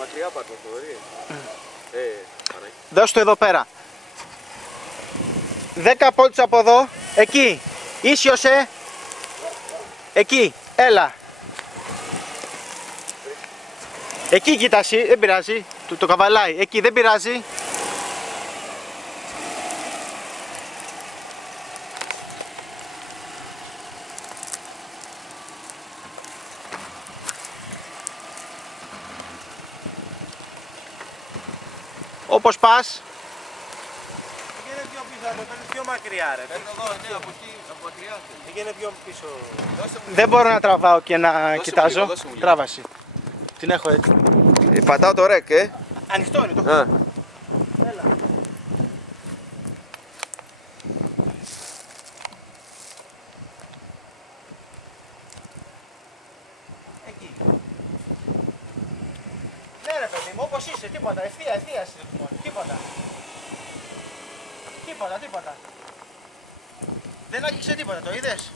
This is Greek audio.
μακριά πάρ' το θεωρεί. Δώσ' του εδώ πέρα. 10 πόντους από εδώ. Εκεί. Ίσιοσε. Εκεί. Έλα. Εκεί κοίτασαι. Δεν πειράζει. Το καβαλάει. Εκεί δεν πειράζει. Όπως πας. Πήγαινε πιο πίσω, το παίρνεις πιο μακριά ρε. Παίρνω εδώ, ναι, από εκεί, από μακριά. Πήγαινε πιο πίσω. Δεν μπορώ να τραβάω και να Δώσε μου κοιτάζω. λίγο, δώσε μου λίγο. Τράβαση. Την έχω έτσι. Πατάω το ρεκ, Ανοιχτό είναι το. Α. Έλα. Εκεί. Ναι ρε παιδί μου, όπως είσαι, τίποτα, ευθεία τίποτα. Τίποτα. Δεν άγγιξε τίποτα, το είδες.